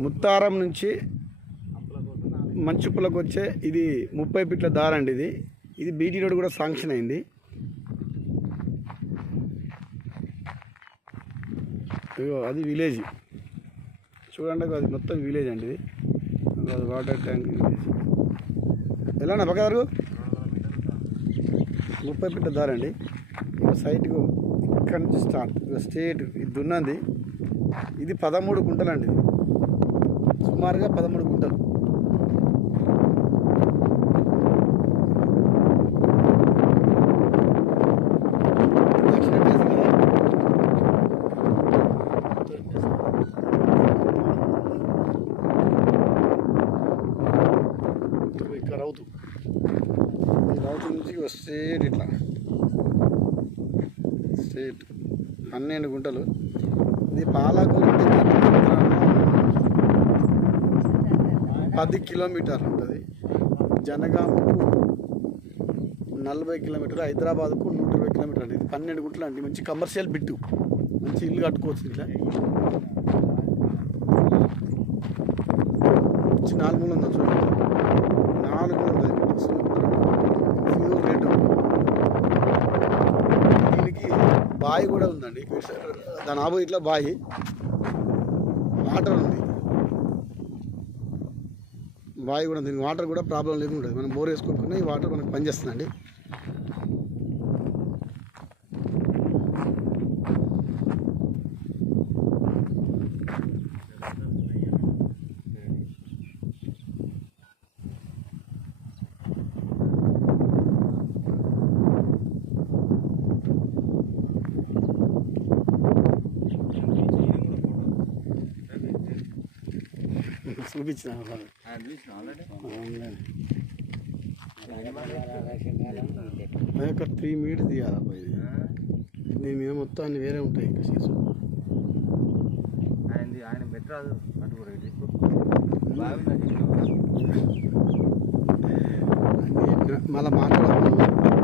ముత్తారం నుంచి మంచుపులకు వచ్చే ఇది ముప్పై ఫీట్ల దారండి ఇది. ఇది బీటీ రోడ్ కూడా శాంక్షన్ అయింది. అది విలేజ్. చూడండి అది మొత్తం విలేజ్ అండి ఇది. అది వాటర్ ట్యాంక్ విలేజ్. ఎలా అన్న ముప్పై ఫీట్ల దారండి ఇక సైట్కు ఇక్కడ నుంచి స్టార్ట్ స్టేట్ ఇది దున్నది. ఇది పదమూడు గుంటలండి ఇది సుమారుగా పదమూడు గుంటలు. ఇక్కడ రౌతు. ఈ రౌతు నుంచి స్ట్రేట్ ఇట్లా. స్ట్రేట్. పన్నెండు గుంటలు. ఇది పాలకూరు పది కిలోమీటర్లు ఉంటుంది. జనగామకు నలభై కిలోమీటర్లు హైదరాబాద్కు నూట ఇరవై కిలోమీటర్లు అండి. పన్నెండు గుంటలు అండి. మంచి కమర్షియల్ బిట్టు మంచి ఇల్లు కట్టుకోవచ్చు ఇట్లా మంచి నాలుగు మూడు ఉందా చూడండి. నాలుగు మూడు ఉంటుంది ప్యూర్ దీనికి బావి కూడా ఉందండి. ఇటు సైడ్ దాని ఆపోజిట్లో బావి. వాటర్ ఉంది. వాయు కూడా దీనికి వాటర్ కూడా ప్రాబ్లం లేకుండా ఉంటుంది. మనం బోర్ వేసుకోకుండా ఈ వాటర్ మనకు పనిచేస్తుందండి. చూపించిన అది ఒక త్రీ మీటర్ తీయాలబ్బా ఇది దీని మీద మొత్తం అన్ని వేరే ఉంటాయి ఇంకా సీసు ఆయనది ఆయన పెట్టరాదు అటు మళ్ళీ మాట్లాడ